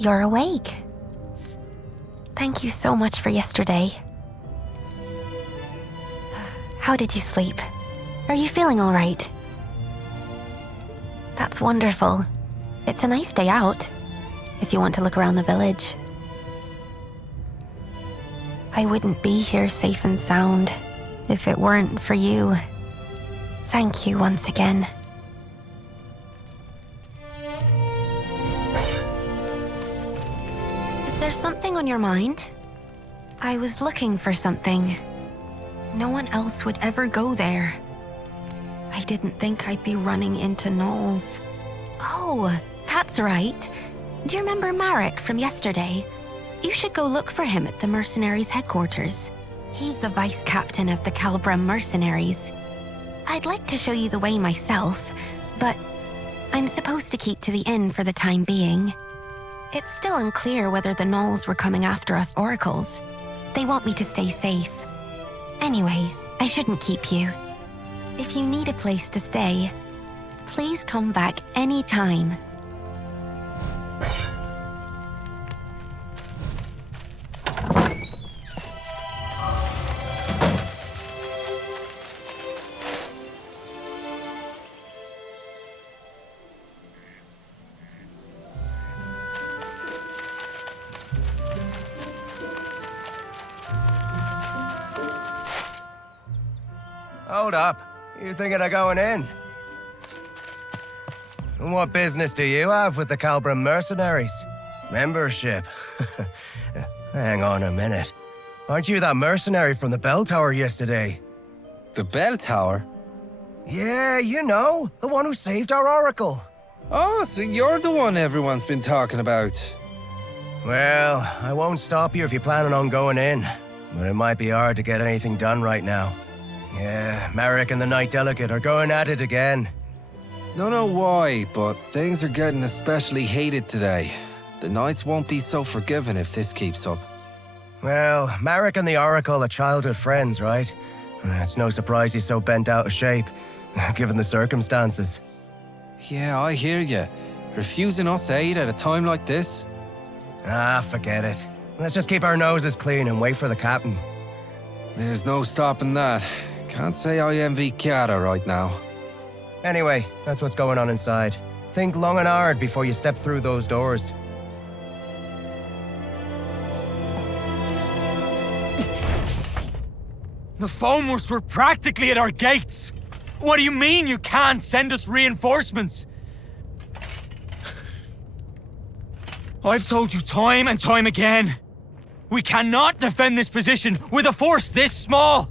you're awake. Thank you so much for yesterday. How did you sleep? Are you feeling all right? That's wonderful. It's a nice day out, if you want to look around the village. I wouldn't be here safe and sound if it weren't for you. Thank you once again. Is there something on your mind? I was looking for something. No one else would ever go there. I didn't think I'd be running into gnolls. Oh, that's right. Do you remember Marek from yesterday? You should go look for him at the mercenaries' headquarters. He's the vice captain of the Calbrum mercenaries. I'd like to show you the way myself, but I'm supposed to keep to the inn for the time being. It's still unclear whether the gnolls were coming after us oracles. They want me to stay safe. Anyway, I shouldn't keep you. If you need a place to stay, please come back any time. Hold up. You thinking of going in? What business do you have with the Calbrum mercenaries? Membership? Hang on a minute. Aren't you that mercenary from the bell tower yesterday? The bell tower? Yeah, you know, the one who saved our oracle. Oh, so you're the one everyone's been talking about. Well, I won't stop you if you're planning on going in, but it might be hard to get anything done right now. Yeah, Marek and the Knight Delegate are going at it again. Don't know why, but things are getting especially heated today. The Knights won't be so forgiving if this keeps up. Well, Marek and the Oracle are childhood friends, right? It's no surprise he's so bent out of shape, given the circumstances. Yeah, I hear you. Refusing us aid at a time like this? Ah, forget it. Let's just keep our noses clean and wait for the captain. There's no stopping that. Can't say I envy Chiara right now. Anyway, that's what's going on inside. Think long and hard before you step through those doors. The Foamers were practically at our gates! What do you mean you can't send us reinforcements? I've told you time and time again. We cannot defend this position with a force this small!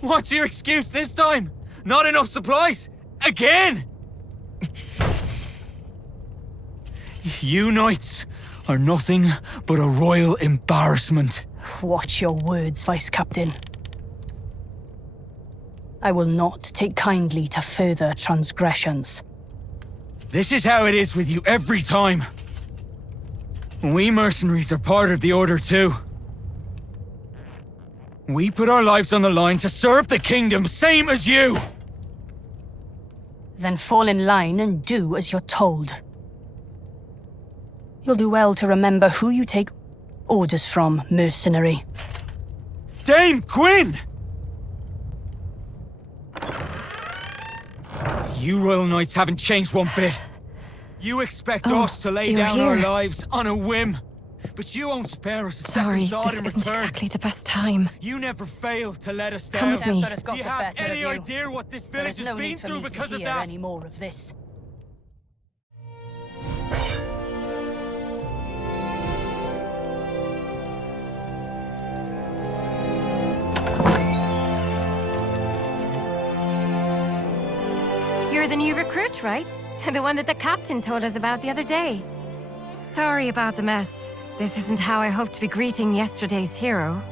What's your excuse this time? Not enough supplies? Again? You knights are nothing but a royal embarrassment. Watch your words, Vice Captain. I will not take kindly to further transgressions. This is how it is with you every time. We mercenaries are part of the Order too. We put our lives on the line to serve the kingdom, same as you! Then fall in line and do as you're told. You'll do well to remember who you take orders from, mercenary. Dame Gwyn! You Royal Knights haven't changed one bit. You expect us to lay down our lives on a whim, but you won't spare us a second thought in return. Sorry, this isn't exactly the best time. You never fail to let us down. Come with me. Do you have any idea what this village has been through because of that? Any more of this. You're the new recruit, right? The one that the captain told us about the other day. Sorry about the mess. This isn't how I hoped to be greeting yesterday's hero.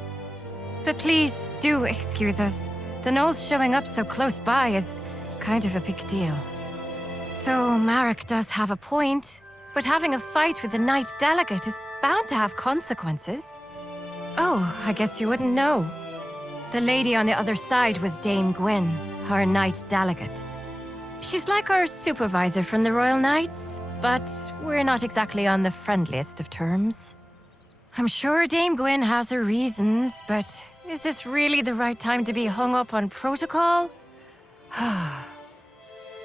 But please, do excuse us. The gnolls showing up so close by is kind of a big deal. So, Marek does have a point, but having a fight with the Knight Delegate is bound to have consequences. Oh, I guess you wouldn't know. The lady on the other side was Dame Gwyn, our Knight Delegate. She's like our supervisor from the Royal Knights, but we're not exactly on the friendliest of terms. I'm sure Dame Gwyn has her reasons, but is this really the right time to be hung up on protocol?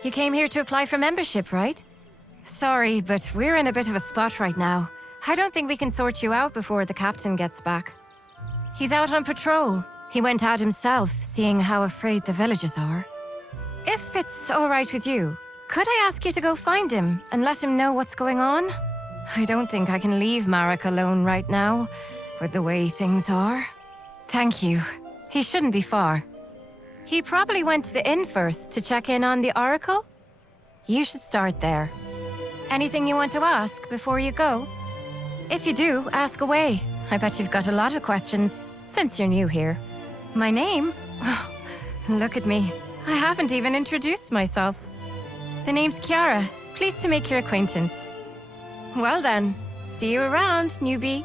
You came here to apply for membership, right? Sorry, but we're in a bit of a spot right now. I don't think we can sort you out before the captain gets back. He's out on patrol. He went out himself, seeing how afraid the villagers are. If it's all right with you, could I ask you to go find him and let him know what's going on? I don't think I can leave Marek alone right now, with the way things are. Thank you. He shouldn't be far. He probably went to the inn first to check in on the Oracle. You should start there. Anything you want to ask before you go? If you do, ask away. I bet you've got a lot of questions, since you're new here. My name? Oh, look at me. I haven't even introduced myself. The name's Kiara. Pleased to make your acquaintance. Well then, see you around, newbie.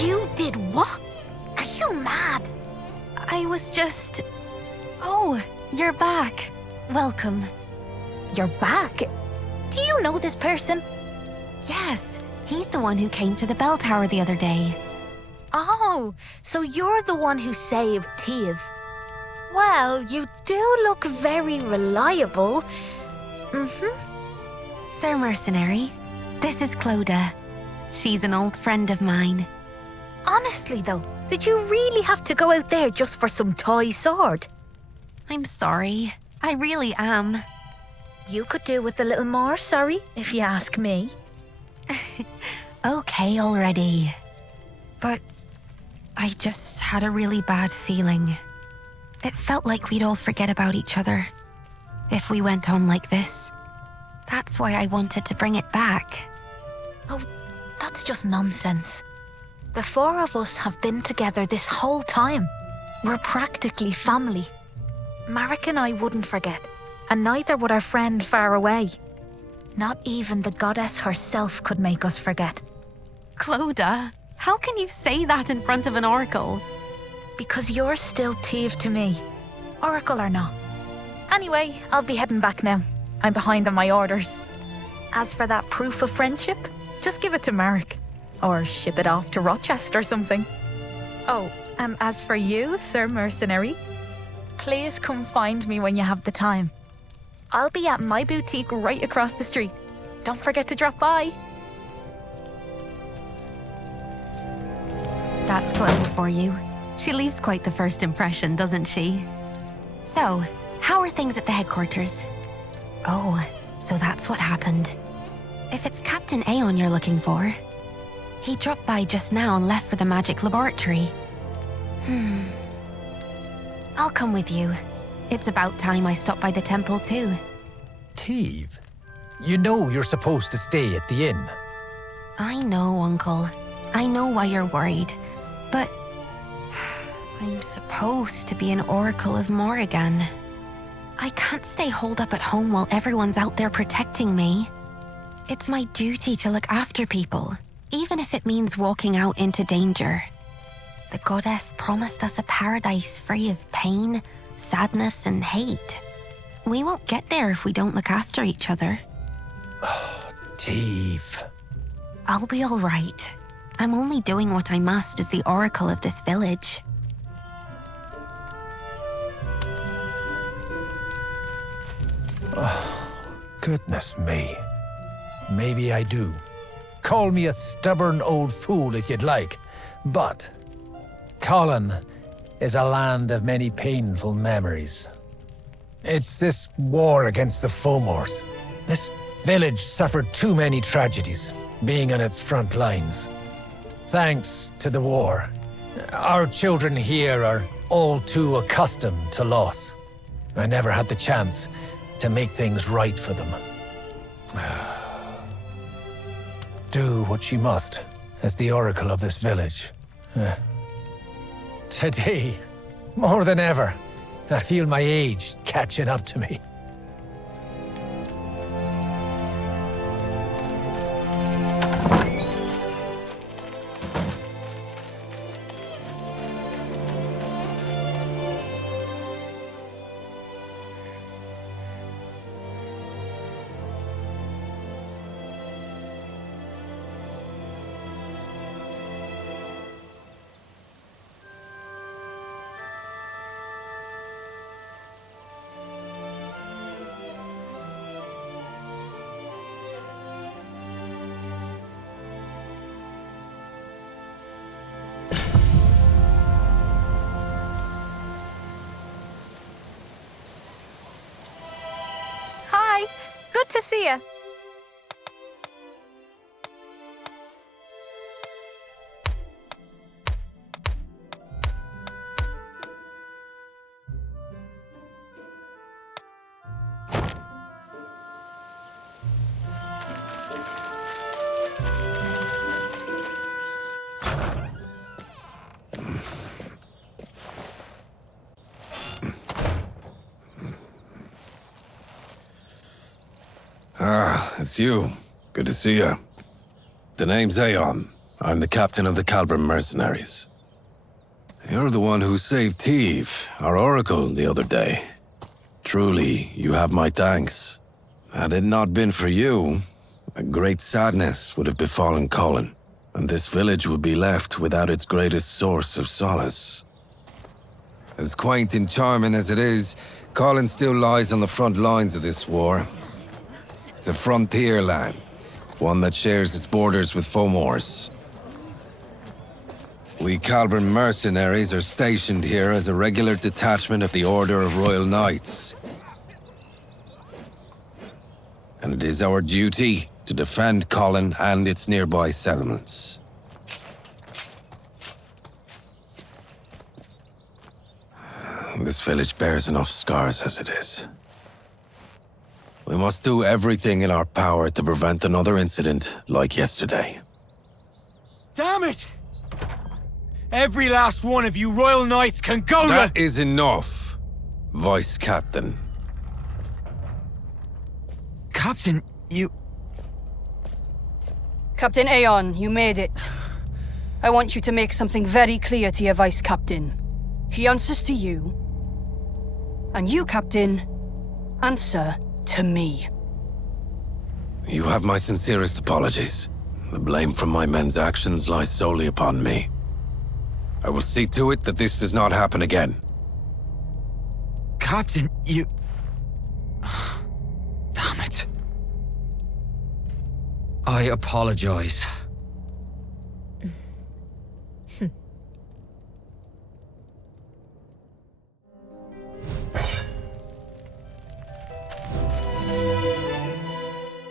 You did what? Are you mad? I was just... Oh, you're back. Welcome. You're back? Do you know this person? Yes, he's the one who came to the bell tower the other day. Oh, so you're the one who saved Teve. Well, you do look very reliable. Sir Mercenary, this is Clodagh. She's an old friend of mine. Honestly though, did you really have to go out there just for some toy sword? I'm sorry. I really am. You could do with a little more, sorry, if you ask me. Okay already. But I just had a really bad feeling. It felt like we'd all forget about each other if we went on like this. That's why I wanted to bring it back. Oh, that's just nonsense. The four of us have been together this whole time. We're practically family. Marek and I wouldn't forget, and neither would our friend far away. Not even the goddess herself could make us forget. Clodagh, how can you say that in front of an oracle? Because you're still Teve to me, oracle or not. Anyway, I'll be heading back now. I'm behind on my orders. As for that proof of friendship, just give it to Marek. Or ship it off to Rochester or something. Oh, and as for you, Sir Mercenary, please come find me when you have the time. I'll be at my boutique right across the street. Don't forget to drop by. That's Clodagh for you. She leaves quite the first impression, doesn't she? So, how are things at the headquarters? Oh, so that's what happened. If it's Captain Aeon you're looking for, he dropped by just now and left for the magic laboratory. I'll come with you. It's about time I stopped by the temple too. Teve, you know you're supposed to stay at the inn. I know, Uncle. I know why you're worried. But I'm supposed to be an Oracle of Morrigan. I can't stay holed up at home while everyone's out there protecting me. It's my duty to look after people, even if it means walking out into danger. The goddess promised us a paradise free of pain, sadness, and hate. We won't get there if we don't look after each other. Teve. I'll be all right. I'm only doing what I must as the oracle of this village. Goodness me. Maybe I do. Call me a stubborn old fool if you'd like, but Colin is a land of many painful memories. It's this war against the Fomors. This village suffered too many tragedies, being on its front lines. Thanks to the war, our children here are all too accustomed to loss. I never had the chance to make things right for them. Do what she must as the oracle of this village. Today, more than ever, I feel my age catching up to me. Hi. Good to see you. It's you. Good to see you. The name's Aeon. I'm the captain of the Calbram mercenaries. You're the one who saved Teve, our oracle, the other day. Truly, you have my thanks. Had it not been for you, a great sadness would have befallen Colin, and this village would be left without its greatest source of solace. As quaint and charming as it is, Colin still lies on the front lines of this war. It's a frontier land, one that shares its borders with Fomor's. We Calbram mercenaries are stationed here as a regular detachment of the Order of Royal Knights. And it is our duty to defend Colin and its nearby settlements. This village bears enough scars as it is. We must do everything in our power to prevent another incident like yesterday. Damn it! Every last one of you Royal Knights can go to— That is enough, Vice Captain. Captain, you— Captain Aeon, you made it. I want you to make something very clear to your Vice Captain. He answers to you. And you, Captain, answer to me. You have my sincerest apologies. The blame for my men's actions lies solely upon me. I will see to it that this does not happen again. Captain, you— Damn it. I apologize.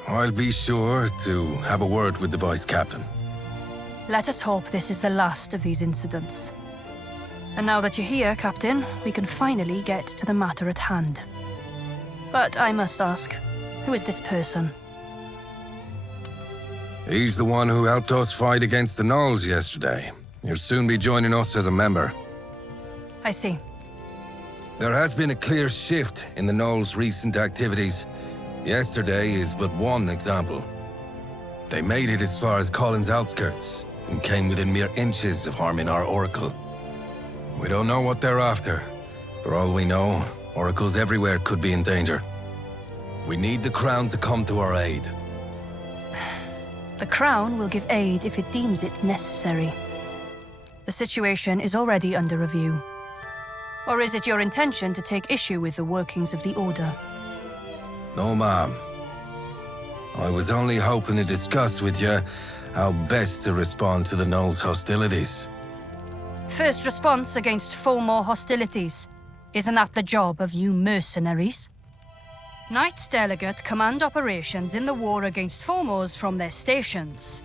I'll be sure to have a word with the Vice Captain. Let us hope this is the last of these incidents. And now that you're here, Captain, we can finally get to the matter at hand. But I must ask, who is this person? He's the one who helped us fight against the Gnolls yesterday. He'll soon be joining us as a member. I see. There has been a clear shift in the Gnolls' recent activities. Yesterday is but one example. They made it as far as Colin's outskirts, and came within mere inches of harming our Oracle. We don't know what they're after. For all we know, Oracles everywhere could be in danger. We need the Crown to come to our aid. The Crown will give aid if it deems it necessary. The situation is already under review. Or is it your intention to take issue with the workings of the Order? No, ma'am. I was only hoping to discuss with you how best to respond to the Gnolls' hostilities. First response against Fomor hostilities. Isn't that the job of you mercenaries? Knights Delegate command operations in the war against Fomors from their stations.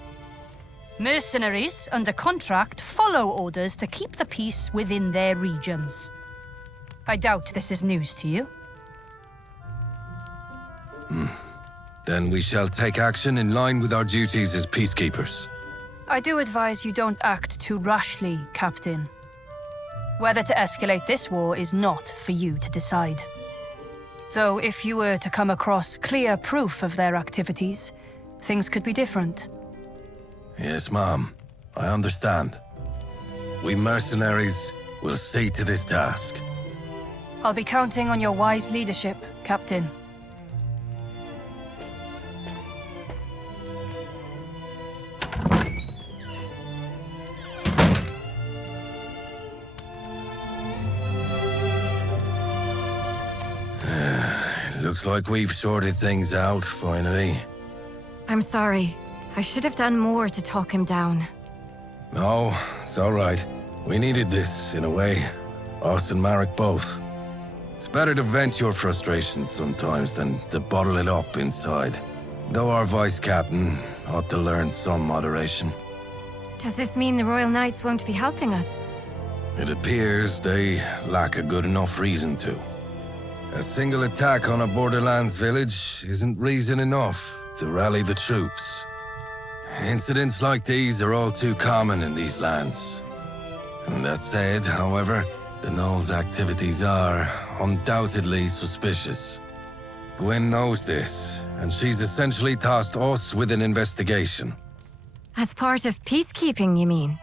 Mercenaries, under contract, follow orders to keep the peace within their regions. I doubt this is news to you. Then we shall take action in line with our duties as peacekeepers. I do advise you don't act too rashly, Captain. Whether to escalate this war is not for you to decide. Though if you were to come across clear proof of their activities, things could be different. Yes, ma'am. I understand. We mercenaries will see to this task. I'll be counting on your wise leadership, Captain. Looks like we've sorted things out, finally. I'm sorry. I should have done more to talk him down. No, it's all right. We needed this, in a way. Us and Marek both. It's better to vent your frustrations sometimes than to bottle it up inside. Though our vice captain ought to learn some moderation. Does this mean the Royal Knights won't be helping us? It appears they lack a good enough reason to. A single attack on a Borderlands village isn't reason enough to rally the troops. Incidents like these are all too common in these lands. And that said, however, the Gnolls' activities are undoubtedly suspicious. Gwen knows this, and she's essentially tasked us with an investigation. As part of peacekeeping, you mean?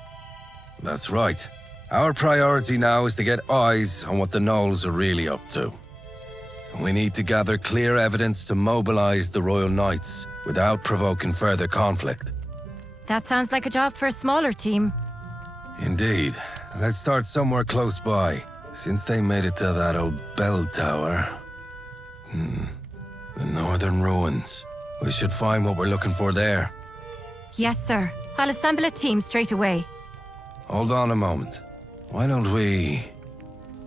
That's right. Our priority now is to get eyes on what the Gnolls are really up to. We need to gather clear evidence to mobilize the Royal Knights without provoking further conflict. That sounds like a job for a smaller team. Indeed. Let's start somewhere close by. Since they made it to that old bell tower... The northern ruins. We should find what we're looking for there. Yes, sir. I'll assemble a team straight away. Hold on a moment. Why don't we...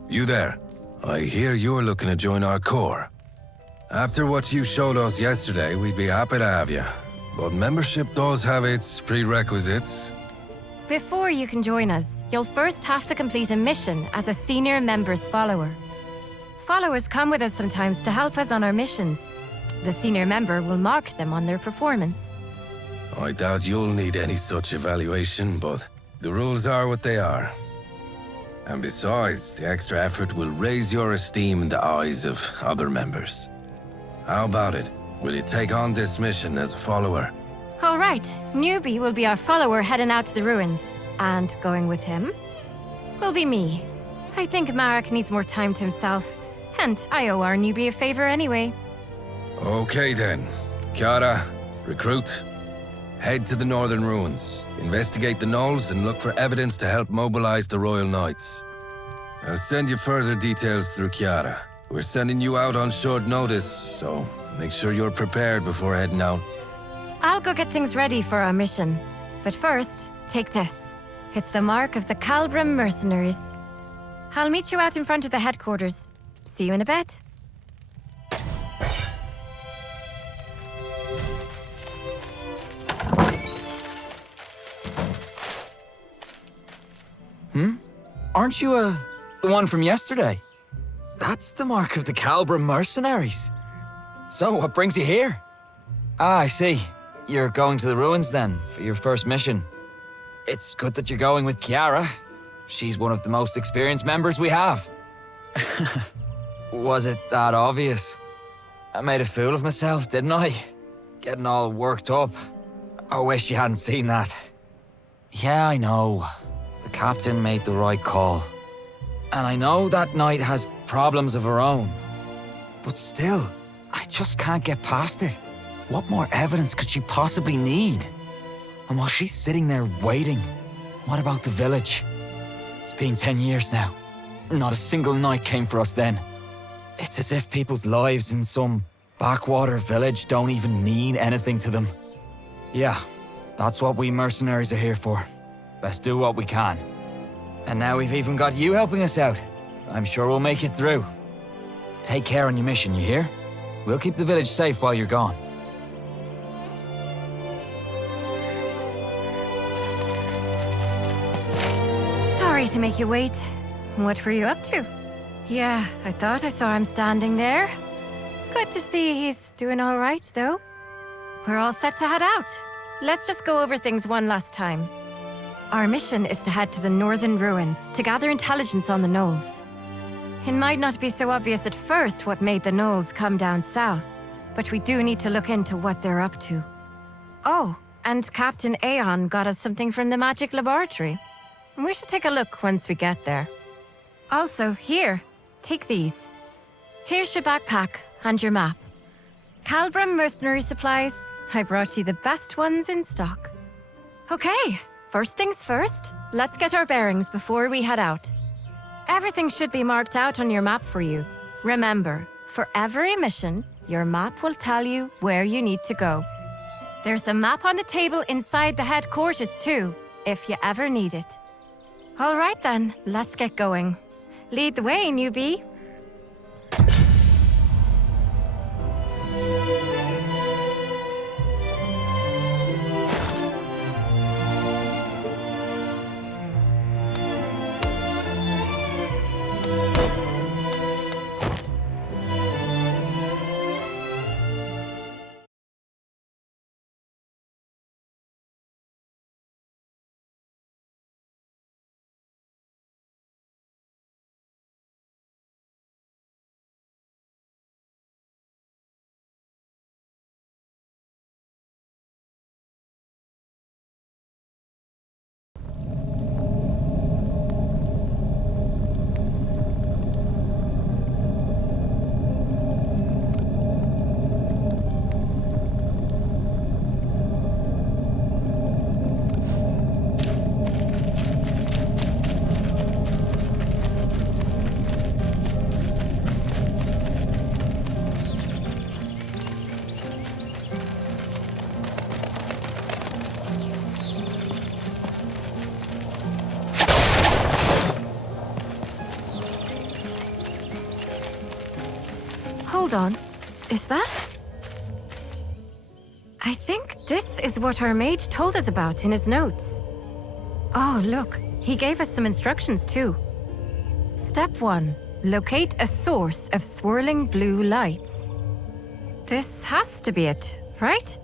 You there. I hear you're looking to join our corps. After what you showed us yesterday, we'd be happy to have you. But membership does have its prerequisites. Before you can join us, you'll first have to complete a mission as a senior member's follower. Followers come with us sometimes to help us on our missions. The senior member will mark them on their performance. I doubt you'll need any such evaluation, but the rules are what they are. And besides, the extra effort will raise your esteem in the eyes of other members. How about it? Will you take on this mission as a follower? All right, Newbie will be our follower heading out to the ruins. And going with him will be me. I think Marek needs more time to himself. And I owe our newbie a favor anyway. Okay then. Kiara, recruit. Head to the northern ruins. Investigate the Gnolls and look for evidence to help mobilize the Royal Knights. I'll send you further details through Kiara. We're sending you out on short notice, so make sure you're prepared before heading out. I'll go get things ready for our mission. But first, take this. It's the mark of the Calbram mercenaries. I'll meet you out in front of the headquarters. See you in a bit. Aren't you, the one from yesterday? That's the mark of the Calbram mercenaries. So, what brings you here? Ah, I see. You're going to the ruins then, for your first mission. It's good that you're going with Kiara. She's one of the most experienced members we have. Was it that obvious? I made a fool of myself, didn't I? Getting all worked up. I wish you hadn't seen that. Yeah, I know. The captain made the right call. And I know that knight has problems of her own. But still, I just can't get past it. What more evidence could she possibly need? And while she's sitting there waiting, what about the village? It's been 10 years now. Not a single knight came for us then. It's as if people's lives in some backwater village don't even mean anything to them. Yeah, that's what we mercenaries are here for. Best do what we can. And now we've even got you helping us out. I'm sure we'll make it through. Take care on your mission, you hear? We'll keep the village safe while you're gone. Sorry to make you wait. What were you up to? Yeah, I thought I saw him standing there. Good to see he's doing all right, though. We're all set to head out. Let's just go over things one last time. Our mission is to head to the northern ruins to gather intelligence on the Gnolls. It might not be so obvious at first what made the Gnolls come down south, but we do need to look into what they're up to. Oh, and Captain Aeon got us something from the magic laboratory. We should take a look once we get there. Also, here, take these. Here's your backpack and your map. Calbram mercenary supplies. I brought you the best ones in stock. Okay, first things first, let's get our bearings before we head out. Everything should be marked out on your map for you. Remember, for every mission, your map will tell you where you need to go. There's a map on the table inside the headquarters too, if you ever need it. All right then, let's get going. Lead the way, newbie. hold on. Is that? I think this is what our mage told us about in his notes. Oh, look. He gave us some instructions too. Step 1. Locate a source of swirling blue lights. This has to be it, right?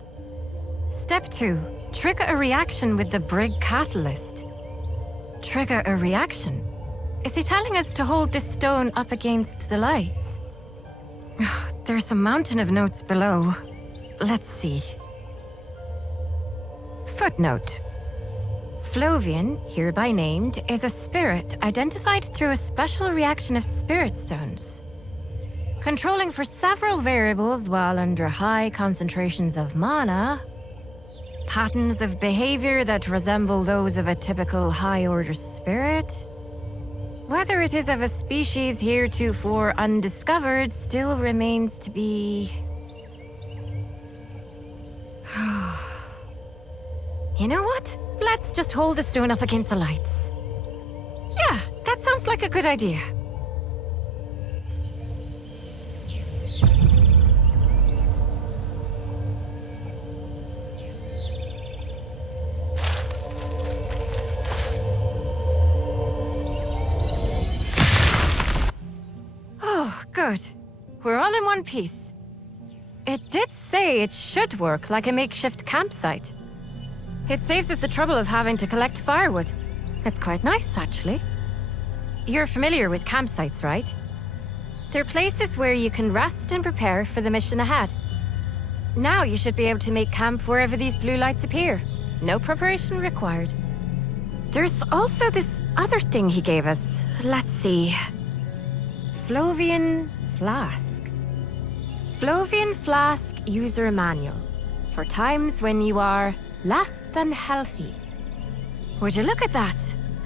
Step 2. Trigger a reaction with the Brig Catalyst. Trigger a reaction? Is he telling us to hold this stone up against the lights? There's a mountain of notes below. Let's see. Footnote. Flovian, hereby named, is a spirit identified through a special reaction of spirit stones. Controlling for several variables while under high concentrations of mana, patterns of behavior that resemble those of a typical high-order spirit. Whether it is of a species heretofore undiscovered still remains to be... You know what? Let's just hold the stone up against the lights. Yeah, that sounds like a good idea. Oh, good. We're all in one piece. It did say it should work like a makeshift campsite. It saves us the trouble of having to collect firewood. It's quite nice, actually. You're familiar with campsites, right? They're places where you can rest and prepare for the mission ahead. Now you should be able to make camp wherever these blue lights appear. No preparation required. There's also this other thing he gave us. Let's see. Flovian Flask. Flovian Flask User Manual. For times when you are less than healthy. Would you look at that?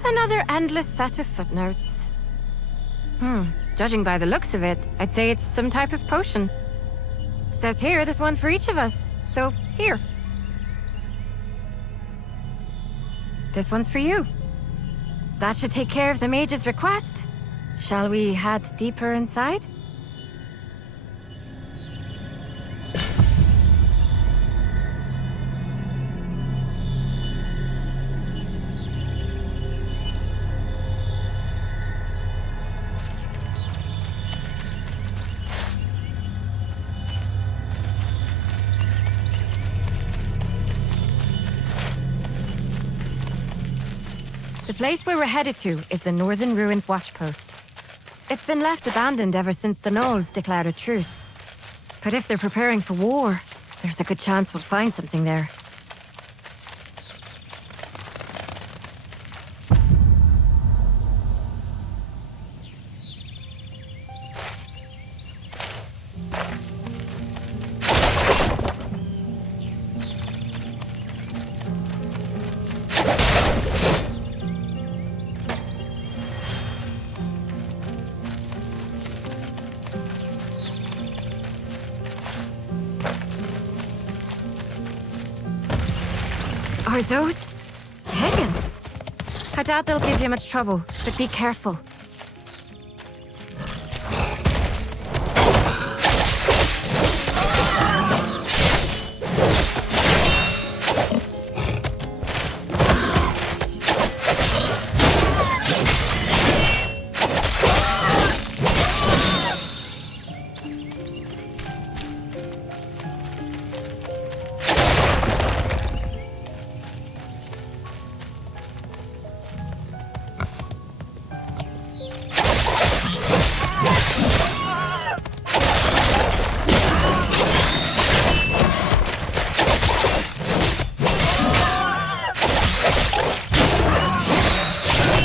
Another endless set of footnotes. Judging by the looks of it, I'd say it's some type of potion. Says here there's one for each of us, so here. This one's for you. That should take care of the mage's request. Shall we head deeper inside? The place where we're headed to is the Northern Ruins Watchpost. It's been left abandoned ever since the Gnolls declared a truce. But if they're preparing for war, there's a good chance we'll find something there. Are those Higgins? I doubt they'll give you much trouble, but be careful.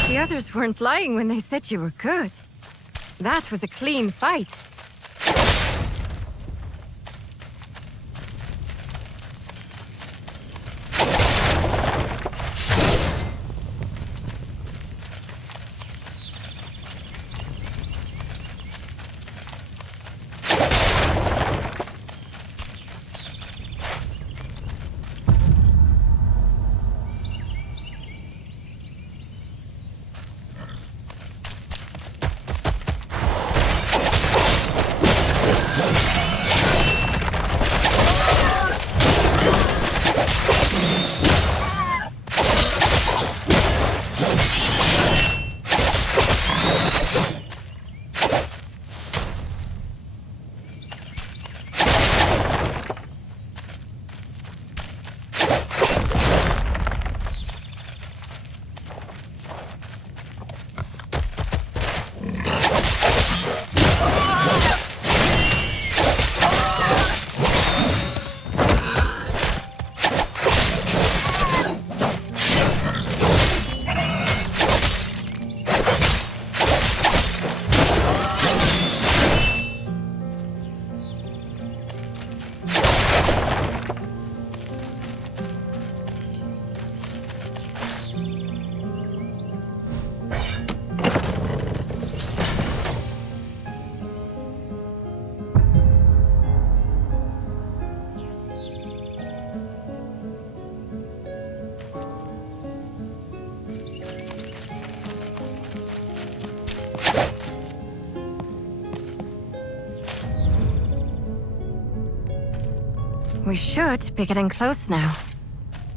The others weren't lying when they said you were good. That was a clean fight. We should be getting close now.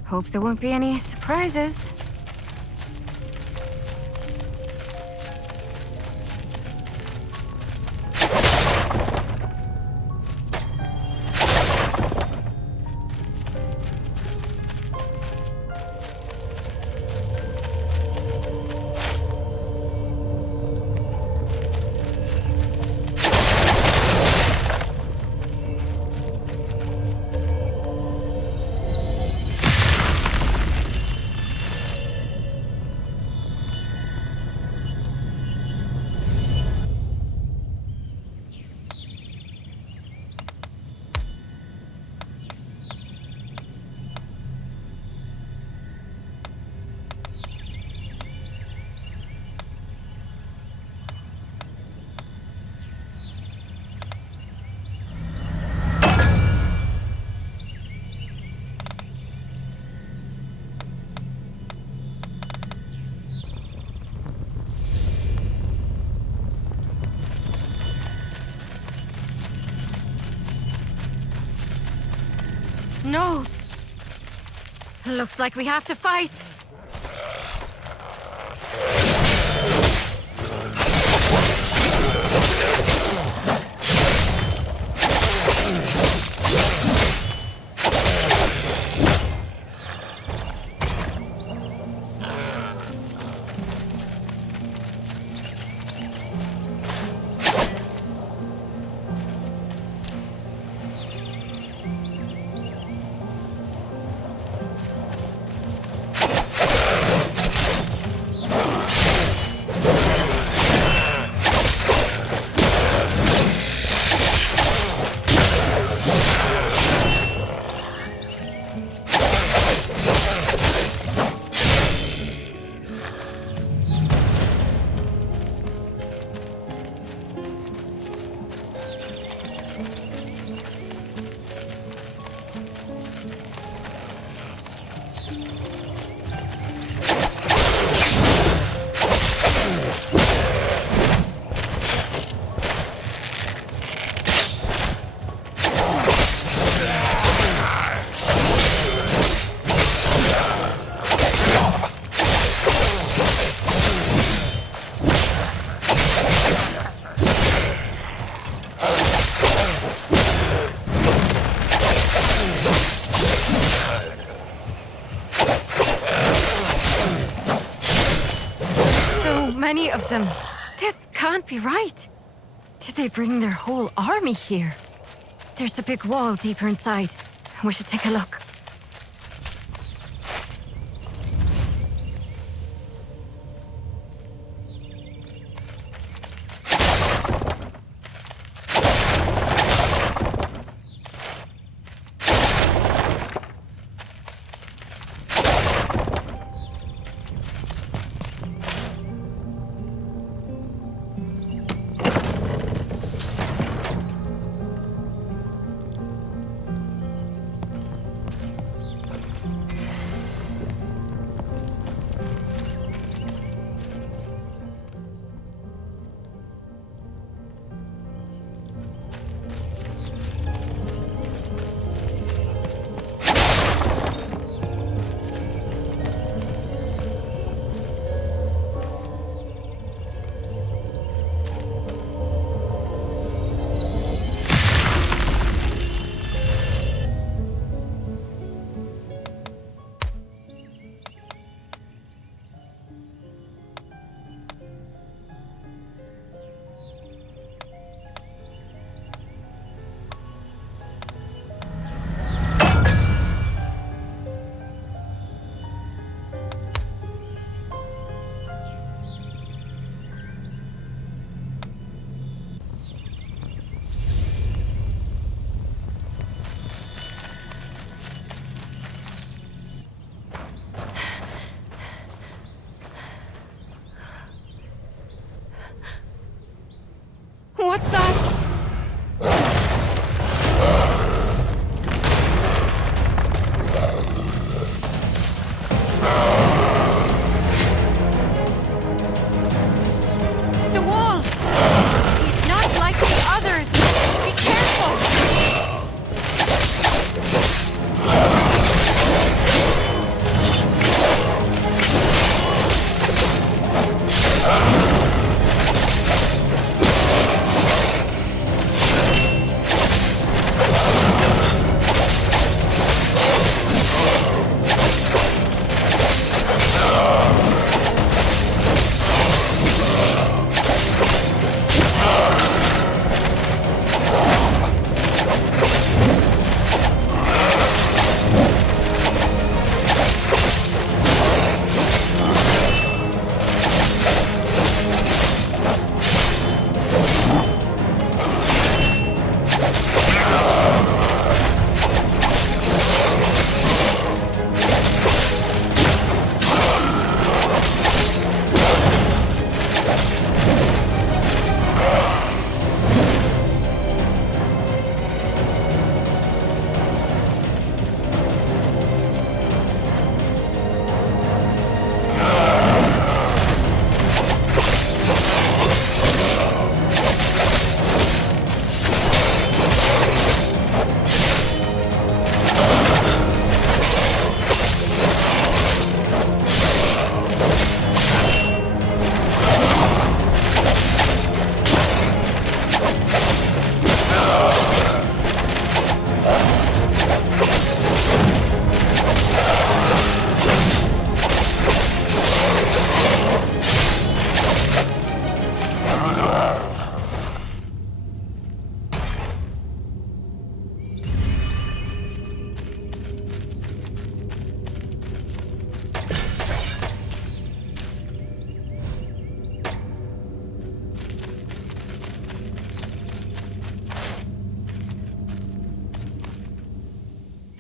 Hope there won't be any surprises. Knowles! Looks like we have to fight. Many of them. This can't be right. Did they bring their whole army here? There's a big wall deeper inside. We should take a look.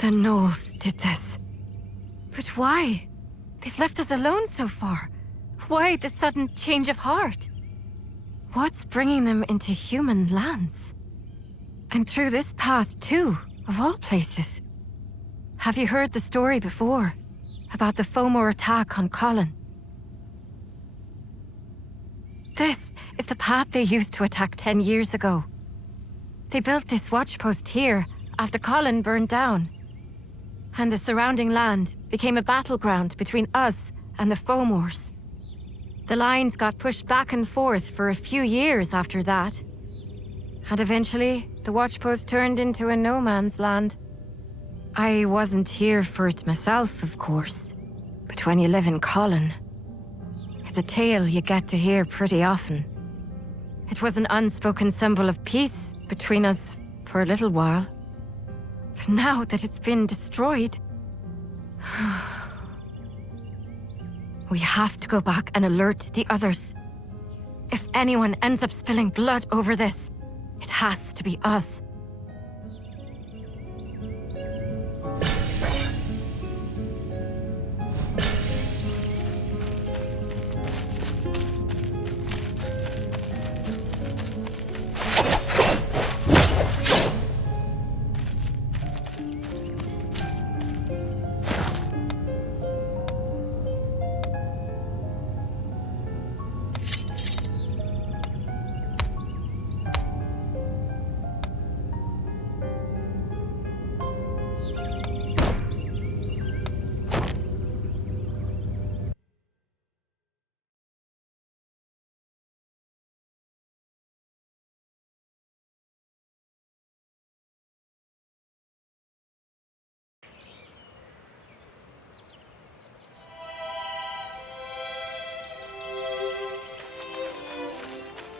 The Gnolls did this. But why? They've left us alone so far. Why the sudden change of heart? What's bringing them into human lands? And through this path too, of all places. Have you heard the story before? About the Fomor attack on Colin? This is the path they used to attack 10 years ago. They built this watchpost here after Colin burned down. And the surrounding land became a battleground between us and the Fomors. The lines got pushed back and forth for a few years after that. And eventually, the watchpost turned into a no-man's land. I wasn't here for it myself, of course. But when you live in Colin, it's a tale you get to hear pretty often. It was an unspoken symbol of peace between us for a little while. But now that it's been destroyed... we have to go back and alert the others. If anyone ends up spilling blood over this, it has to be us.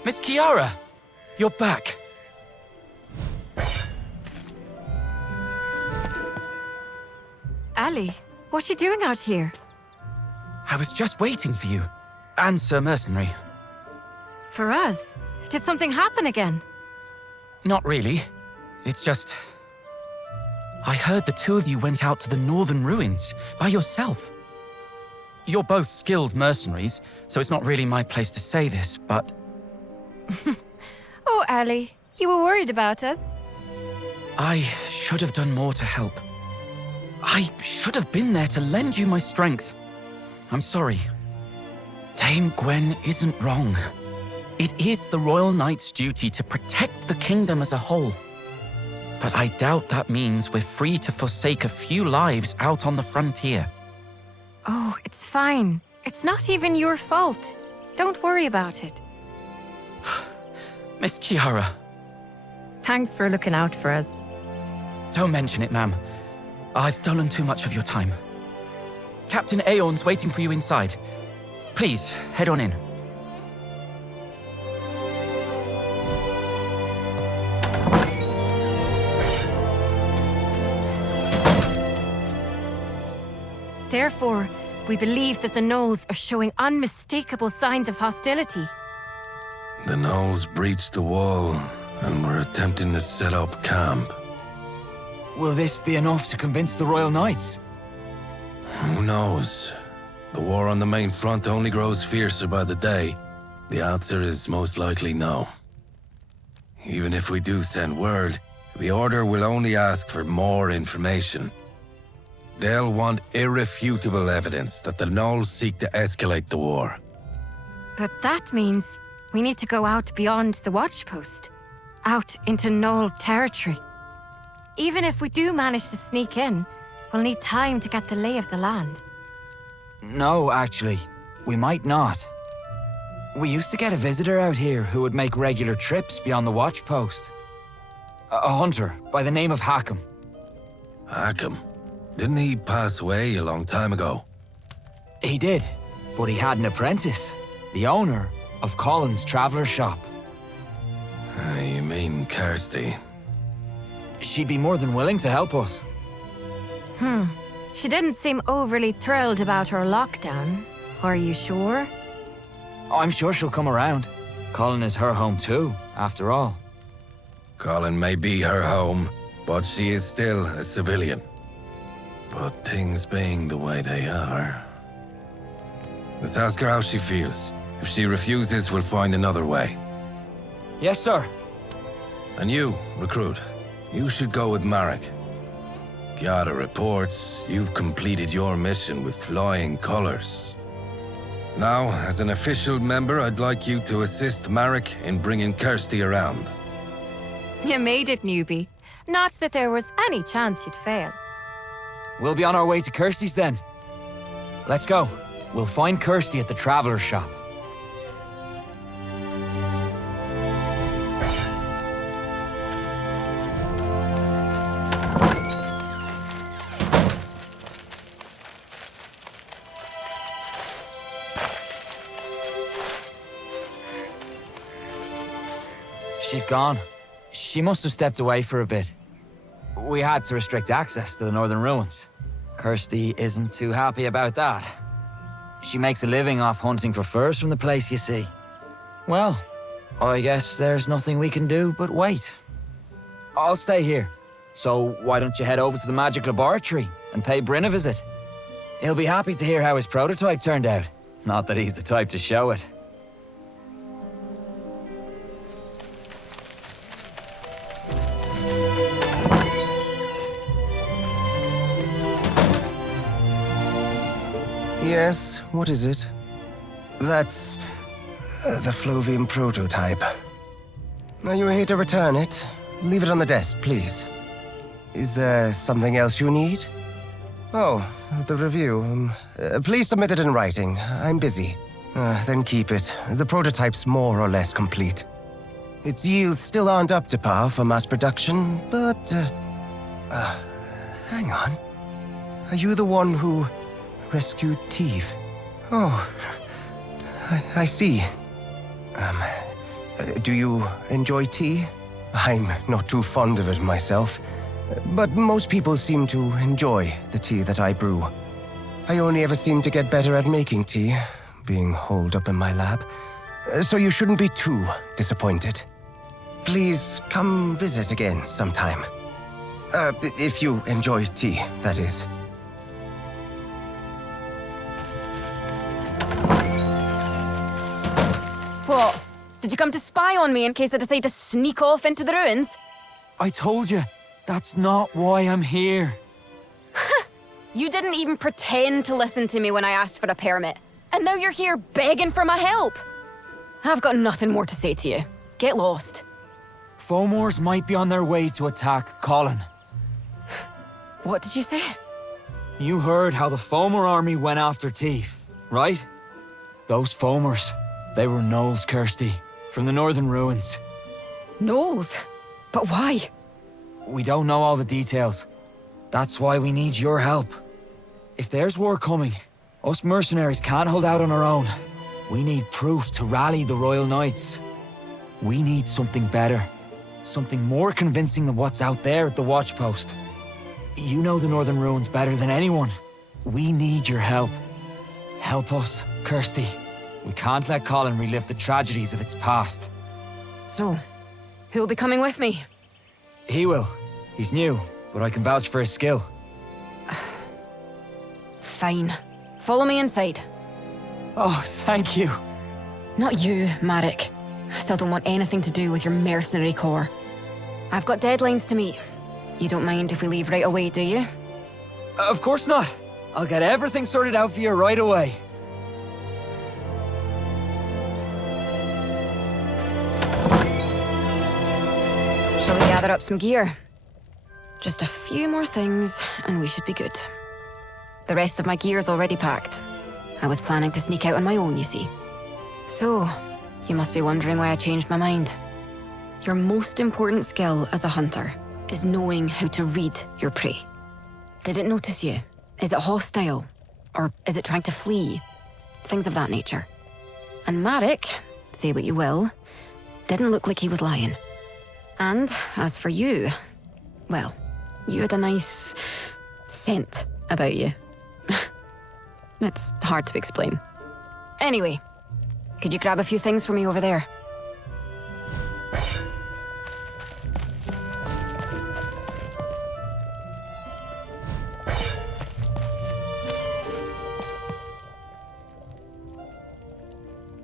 Miss Kiara! You're back. Ali, what's she doing out here? I was just waiting for you. And Sir Mercenary. For us? Did something happen again? Not really. It's just... I heard the two of you went out to the northern ruins by yourself. You're both skilled mercenaries, so it's not really my place to say this, but... Oh, Ali, you were worried about us? I should have done more to help. I should have been there to lend you my strength. I'm sorry. Dame Gwen isn't wrong. It is the Royal Knight's duty to protect the kingdom as a whole. But I doubt that means we're free to forsake a few lives out on the frontier. Oh, it's fine. It's not even your fault. Don't worry about it. Miss Kiara. Thanks for looking out for us. Don't mention it, ma'am. I've stolen too much of your time. Captain Aeon's waiting for you inside. Please, head on in. Therefore, we believe that the Gnolls are showing unmistakable signs of hostility. The Gnolls breached the wall and were attempting to set up camp. Will this be enough to convince the Royal Knights? Who knows? The war on the main front only grows fiercer by the day. The answer is most likely no. Even if we do send word, the Order will only ask for more information. They'll want irrefutable evidence that the Gnolls seek to escalate the war. But that means we need to go out beyond the watchpost, out into Gnoll territory. Even if we do manage to sneak in, we'll need time to get the lay of the land. No, actually, we might not. We used to get a visitor out here who would make regular trips beyond the watchpost. A hunter by the name of Hackham. Hackham? Didn't he pass away a long time ago? He did, but he had an apprentice, the owner of Colin's Traveller Shop. You mean Kirsty? She'd be more than willing to help us. She didn't seem overly thrilled about her lockdown. Are you sure? I'm sure she'll come around. Colin is her home too, after all. Colin may be her home, but she is still a civilian. But things being the way they are... Let's ask her how she feels. If she refuses, we'll find another way. Yes, sir. And you, recruit, you should go with Marek. Gather reports, you've completed your mission with flying colors. Now, as an official member, I'd like you to assist Marek in bringing Kirsty around. You made it, newbie. Not that there was any chance you'd fail. We'll be on our way to Kirsty's then. Let's go. We'll find Kirsty at the Traveler's Shop. She's gone. She must have stepped away for a bit. We had to restrict access to the northern ruins. Kirsty isn't too happy about that. She makes a living off hunting for furs from the place, you see. Well, I guess there's nothing we can do but wait. I'll stay here. So why don't you head over to the magic laboratory and pay Bryn a visit? He'll be happy to hear how his prototype turned out. Not that he's the type to show it. Yes, what is it? That's... the Flovian prototype. Are you here to return it? Leave it on the desk, please. Is there something else you need? Oh, the review. Please submit it in writing. I'm busy. Then keep it. The prototype's more or less complete. Its yields still aren't up to par for mass production, but... hang on. Are you the one who... rescued Teve? Oh, I see. Do you enjoy tea? I'm not too fond of it myself, but most people seem to enjoy the tea that I brew. I only ever seem to get better at making tea, being holed up in my lab, so you shouldn't be too disappointed. Please come visit again sometime. If you enjoy tea, that is. What? Did you come to spy on me in case I decide to sneak off into the ruins? I told you, that's not why I'm here. You didn't even pretend to listen to me when I asked for a permit. And now you're here begging for my help. I've got nothing more to say to you. Get lost. Fomors might be on their way to attack Colin. What did you say? You heard how the Fomor army went after Teve, right? Those Fomors, they were gnolls, Kirsty, from the northern ruins. Gnolls? But why? We don't know all the details. That's why we need your help. If there's war coming, us mercenaries can't hold out on our own. We need proof to rally the Royal Knights. We need something better. Something more convincing than what's out there at the watchpost. You know the northern ruins better than anyone. We need your help. Help us, Kirsty. We can't let Colin relive the tragedies of its past. So, who'll be coming with me? He will. He's new, but I can vouch for his skill. Fine. Follow me inside. Oh, thank you. Not you, Marek. I still don't want anything to do with your mercenary corps. I've got deadlines to meet. You don't mind if we leave right away, do you? Of course not. I'll get everything sorted out for you right away. Shall we gather up some gear? Just a few more things, and we should be good. The rest of my gear's already packed. I was planning to sneak out on my own, you see. So, you must be wondering why I changed my mind. Your most important skill as a hunter is knowing how to read your prey. Did it notice you? Is it hostile? Or is it trying to flee? Things of that nature. And Marek, say what you will, didn't look like he was lying. And as for you, well, you had a nice scent about you. It's hard to explain. Anyway, could you grab a few things for me over there?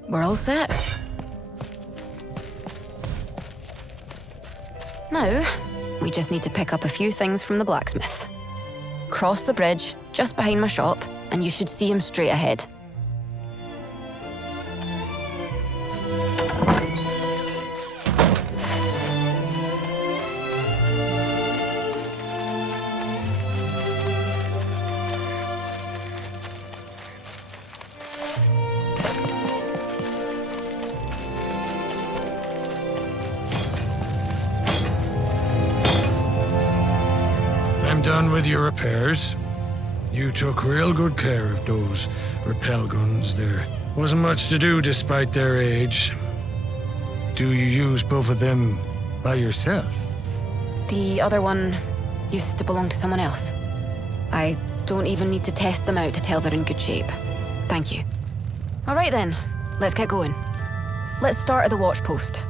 we're all set. Now, we just need to pick up a few things from the blacksmith. Cross the bridge, just behind my shop, and you should see him straight ahead. I'm done with your repairs. You took real good care of those repel guns. There wasn't much to do despite their age. Do you use both of them by yourself? The other one used to belong to someone else. I don't even need to test them out to tell they're in good shape. Thank you. All right then, let's get going. Let's start at the watch post.